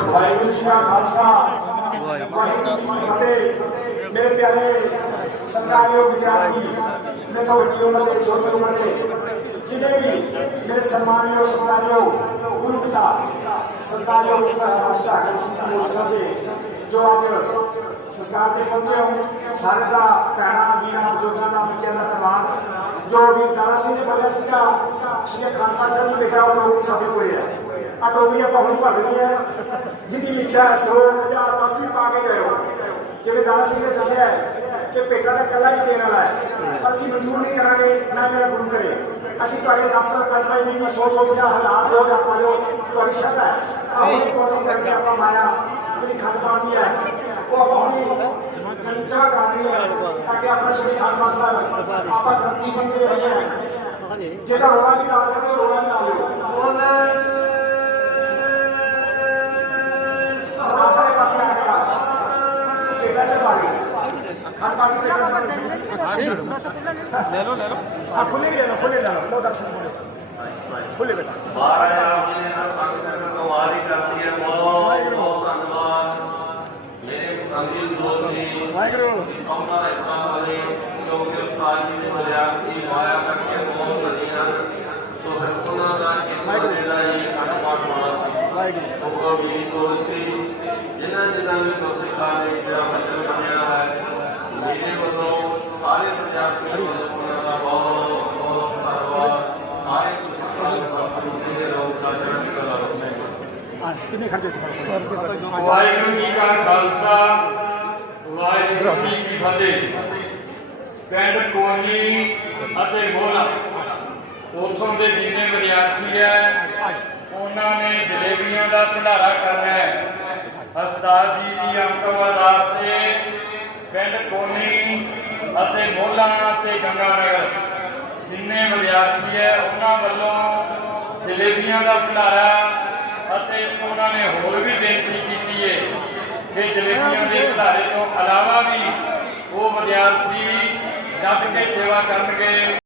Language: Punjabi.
ਵਾਹਿਗੁਰੂ ਜੀ ਕਾ ਖਾਲਸਾ ਵਾਹਿਗੁਰੂ ਜੀ ਕੀ ਫਤਿਹ। ਮੇਰੇ ਪਿਆਰੇ ਸਤਿਕਾਰਯੋਗ ਵਿਦਿਆਰਥੀ ਮੈਂ ਤੁਹਾਡੀ ਉਮਰ ਦੇ ਛੋਟੇ ਉਮਰ ਦੇ ਜਿਨੇ ਵੀ ਮੇਰੇ ਸਨਮਾਨਯੋਗ ਸਤਿਕਾਰਯੋਗ ਗੁਰੂ ਪਿਤਾ ਸਤਿਕਾਰਯੋਗ ਮਾਸਟਰ ਹਰ ਸਿੰਘ ਮੂਸਾ ਦੇ ਜੋ ਅੱਜ ਸੰਸਕਾਰ ਤੇ ਪਹੁੰਚੇ ਹੋ ਸਾਰੇ ਦਾ ਭੈਣਾਂ ਵੀਰਾਂ ਬਜ਼ੁਰਗਾਂ ਦਾ ਬੱਚਿਆਂ ਦਾ ਧੰਨਵਾਦ। ਜੋ ਵੀ ਦਾਰਾ ਸਿੰਘ ਨੇ ਬੋਲਿਆ ਸੀਗਾ ਸ਼੍ਰੀ ਖਾਨਪਾਲ ਸਾਹਿਬ ਨੂੰ ਬੇਟਾ ਉਹ ਸਾਡੇ ਕੋਲੇ ਆ। ਆ ਟੋਕਰੀ ਆਪਾਂ ਹੁਣ ਭਰਨੀ ਹੈ ਜਿਹਦੀ ਵੀ ਇੱਛਾ ਹੈ ਸੋ ਜਾਂ ਦਸ ਵੀ ਪਾ ਕੇ ਜਾਇਓ। ਜਿਵੇਂ ਦਾਰਾ ਸਿੰਘ ਨੇ ਦੱਸਿਆ ਹੈ ਕਿ ਭੇਟਾ ਤਾਂ ਕੱਲਾ ਹੀ ਦੇਣ ਵਾਲਾ ਹੈ। ਅਸੀਂ ਮਨਜ਼ੂਰ ਨਹੀਂ ਕਰਾਂਗੇ, ਨਾ ਮੇਰਾ ਗੁਰੂ ਕਰੇ ਅਸੀਂ ਤੁਹਾਡੇ 10 ਦਾ ਪੰਜ ਪੰਜ ਮਹੀਨੇ 100 100 50 ਹਜ਼ਾਰ ਦੋ ਹਜ਼ਾਰ ਪਾਇਓ ਤੁਹਾਡੀ ਸ਼ਰਧਾ ਹੈ। ਆਪਣੀ ਕੋਟੀ ਕਰਕੇ ਆਪਾਂ ਮਾਇਆ, ਜਿਹੜੀ ਖੰਡ ਪਾਉਂਦੀ ਹੈ, ਉਹ ਆਪਾਂ ਹੁਣੀ ਕੰਚਾ ਕਰਨੀ ਹੈ, ਤਾਂ ਕਿ ਆਪਣਾ ਸ਼੍ਰੀ ਖਾਨਪਾਲ ਸਾਹਿਬ, ਆਪਾਂ ਗ੍ਰੰਥੀ ਸਿੰਘ ਹੈਗੇ ਹਾਂ। ਜੇਕਰ ਰੋਣਾ ਵੀ ਲਾ ਸਕਦੇ ਹੋ ਰੋਣਾ ਵੀ ਲਾ ਲਿਓ ਸਰਦਾਰ ਬੇਟਾ ਜੀ ਬਾਲੀ ਖਾਨ ਬਾਲੀ ਲੈ ਲਓ ਲੈ ਲਓ ਆ ਖੁੱਲੇ ਲੈ ਲਓ ਖੁੱਲੇ ਲੈ ਲਓ ਲਓ ਦਰਸ਼ਨ ਖੁੱਲੇ ਖੁੱਲੇ ਬੇਟਾ ਮਹਾਰਾਜ ਆਪ ਜੀ ਨੇ ਸੰਗਤ ਨੂੰ ਕਮਾਲ ਹੀ ਕਰਤੀ ਹੈ ਬਹੁਤ ਬਹੁਤ ਧੰਨਵਾਦ ਮੇਰੇ ਅੰਗੀ ਸੋਚ ਨੇ ਵਾਹਿਗੁਰੂ। ਇਸ ਉਹਨਾਂ ਦਾ ਹਿੱਸਾ ਵਾਲੇ ਜੋ ਕਿ ਉਸਤਾਦ ਜੀ ਨੇ ਮਰਿਆਦ ਦੀ ਮਾਇਆ ਕਰਕੇ ਬਹੁਤ ਧਨੀਆਂ ਸੋ ਫਿਰ ਉਹਨਾਂ ਦਾ ਇੱਕ ਮੇਲਾ ਹੀ ਅਨੁਮਾਨ ਹੋਣਾ ਸੀ ਵਾਹਿਗੁਰੂ। ਉਹ ਵੀ ਸੋਚ ਜਿਨ੍ਹਾਂ ਜਿਨ੍ਹਾਂ ਵੀ ਦਰਸ਼ਕਾਂ ਨੇ ਜਿਹੜਾ ਵਚਨ ਬਣਿਆ ਹੈ। ਮੇਰੇ ਵੱਲੋਂ ਸਾਰੇ ਵਿਦਿਆਰਥੀਆਂ ਨੂੰ ਉਹਨਾਂ ਦਾ ਬਹੁਤ ਬਹੁਤ ਧੰਨਵਾਦ। ਸਾਰੇ ਦੇ ਰੂਪ ਦਾ ਵਿੱਚ ਹਾਂ ਕਿੰਨੇ ਖਰਚੇ ਚ ਵਾਹਿਗੁਰੂ ਜੀ ਕਾ ਖਾਲਸਾ ਵਾਹਿਗੁਰੂ ਜੀ ਕੀ ਫਤਿਹ। ਪਿੰਡ ਕੋਨੀ ਅਤੇ ਮੋਲਾ ਉਥੋਂ ਦੇ ਜਿੰਨੇ ਵਿਦਿਆਰਥੀ ਹੈ ਉਹਨਾਂ ਨੇ ਜਲੇਬੀਆਂ ਦਾ ਭੰਡਾਰਾ ਕਰਨਾ ਹੈ। ਉਸਤਾਦ ਜੀ ਦੀ ਅੰਤਮ ਵਾਸਤੇ ਪਿੰਡ ਕੋਨੀ ਅਤੇ ਮੋਲਾ ਅਤੇ ਗੰਗਾਨਗਰ, ਜਿੰਨੇ ਵਿਦਿਆਰਥੀ ਹੈ, ਉਹਨਾਂ ਵੱਲੋਂ ਜਲੇਬੀਆਂ ਦਾ ਭੰਡਾਰਾ ਅਤੇ ਉਹਨਾਂ ਨੇ ਹੋਰ ਵੀ ਬੇਨਤੀ ਕੀਤੀ ਹੈ ਕਿ ਜਲੇਬੀਆਂ ਦੇ ਭੰਡਾਰੇ ਤੋਂ ਇਲਾਵਾ ਵੀ ਉਹ ਵਿਦਿਆਰਥੀ ਡਟ ਕੇ ਸੇਵਾ ਕਰਨਗੇ